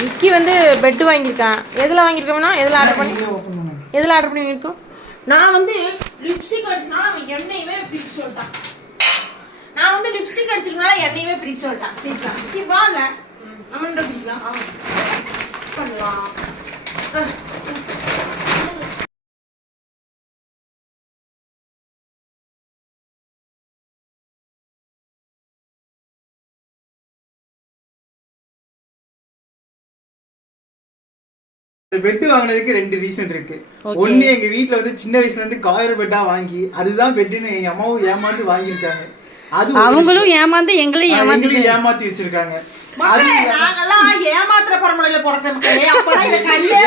விக்கி வந்து பெட் வாங்கியிருக்கான். எதில் வாங்கியிருக்கோம்னா எதில் ஆர்டர் பண்ணியிருக்கோம்? நான் வந்து லிப்ஸ்டிக் அடிச்சனால அவன் எண்ணெயுமே பிரிச்சு சொல்லிட்டான். நான் வந்து லிப்ஸ்டிக் அடிச்சிருக்கனால எண்ணெயுமே பிரிச்சு சொல்லிட்டான். பிரிக்கலாம் விக்கி வாங்க நம்மளோட பிரிக்கலாம் பண்ணலாம். பெட் வாங்கினதுக்கு 2 ரீசன் இருக்கு. ஒன்னு எங்க வீட்டுல வந்து சின்ன வயசுல இருந்து காயர் பெட்டா வாங்கி அதுதான் பெட்டுன்னு எங்க அம்மாவும் ஏமாந்து வாங்கியிருக்காங்க. அது அவங்களும் ஏமாந்து எங்களையும் ஏமாத்தி வச்சிருக்காங்க. நாங்கெல்லாம் ஏமாத்துற பரம்பரையில பிறந்த மக்களே. அப்பெல்லாம் இத கண்டே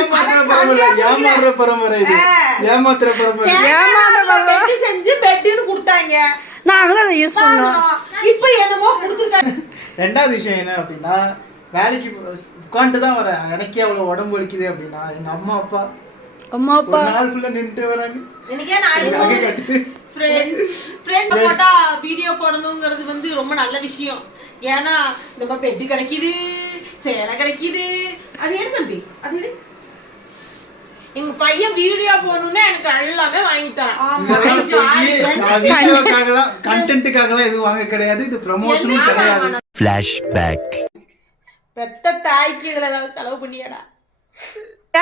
ஏமாத்துற பரம்பரை இது. ஏமாத்துற பரம்பரை. பெட் செஞ்சு பெட்னு கொடுத்தாங்க. நாங்களும் அதை யூஸ் பண்ணோம். இப்போ என்னமோ கொடுத்துட்டாங்க. ரெண்டாவது விஷயம் என்ன அப்படின்னா, வேலைக்கு உட்காந்துட்டு தான் வரேன். எனக்கே அவ்வளவு உடம்பு வலிக்குது அப்படின்னா எங்க அம்மா அப்பா நாள் ஃபுல்லா நின்றுட்டு வராங்க. எனக்கே ஃப்ரெண்ட் போட்டா வீடியோ போடணுங்கிறது வந்து ரொம்ப நல்ல விஷயம். ஏன்னா நம்ம பெட்டு கிடைக்குது, சேலை கிடைக்குது. அது எடு தம்பி, அது எடு. எங்க பையன் வீடியோ போடணும்னா எனக்கு எல்லாமே வாங்கிட்டான். கண்டென்ட்டுக்காகலாம் எதுவும் வாங்க கிடையாது. இது ப்ரமோஷனும் கிடையாது. ஃபிளாஷ்பேக். பெத்த தாய்க்கு இதுல ஏதாவது செலவு பண்ணியாடா?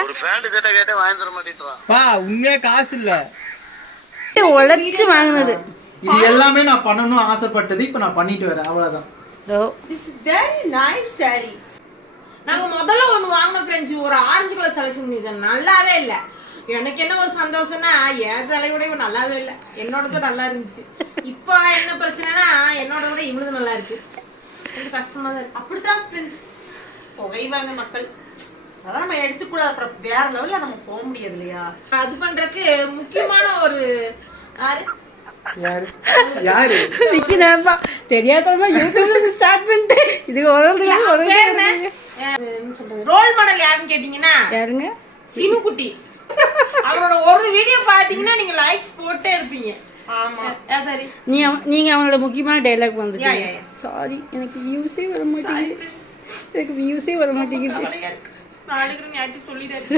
ஒரு பேண்ட் கேட்ட வாங்கி தர மாட்டேன்றான். பா உண்மையா காசு இல்ல, உழைச்சு வாங்குனது. இது எல்லாமே நான் பண்ணணும் ஆசைப்பட்டது. இப்ப நான் பண்ணிட்டு வரேன், அவ்வளவுதான். This is very nice saree. நாங்க முதல்ல ஒன்னு வாங்கின ஃப்ரெண்ட்ஸ், ஒரு ஆரஞ்சு கலர் செலக்ஷன் பண்ணிருந்தோம். நல்லாவே இல்ல. எனக்கு என்ன ஒரு சந்தோஷம்னா என் சேலை விட இவன் நல்லாவே இல்லை, என்னோடது நல்லா இருந்துச்சு. இப்போ என்ன பிரச்சனைனா என்னோட விட இவனுது நல்லா இருக்கு. எனக்கு கஷ்டமா தான் இருக்கு. அப்படித்தான் ஃப்ரெண்ட்ஸ் புகைவாங்க மக்கள். அதெல்லாம் நம்ம எடுத்துக்கூடாது. அப்புறம் வேற லெவல்ல நம்ம போக முடியாது இல்லையா? அது பண்றதுக்கு முக்கியமான ஒரு தெரியாதமா யூடியூப்ல ஸ்டார்ட் பண்ணிட்டு இது ரோல் மாடல் யாருன்னு கேட்டீங்கன்னா யாருங்க? சினு குட்டி. அவரோட ஒரு வீடியோ பாத்தீங்கன்னா நீங்க லைக்ஸ் போட்டே இருப்பீங்க. ஆமா சரி. நீங்க அவங்களோட முக்கியமான டைலாக் வந்துட்டு சாரி எனக்கு வியூஸே வர மாட்டேங்குது, எனக்கு வியூஸே வர மாட்டேங்குது. நாளைக்கு சொல்லிடுறேன்.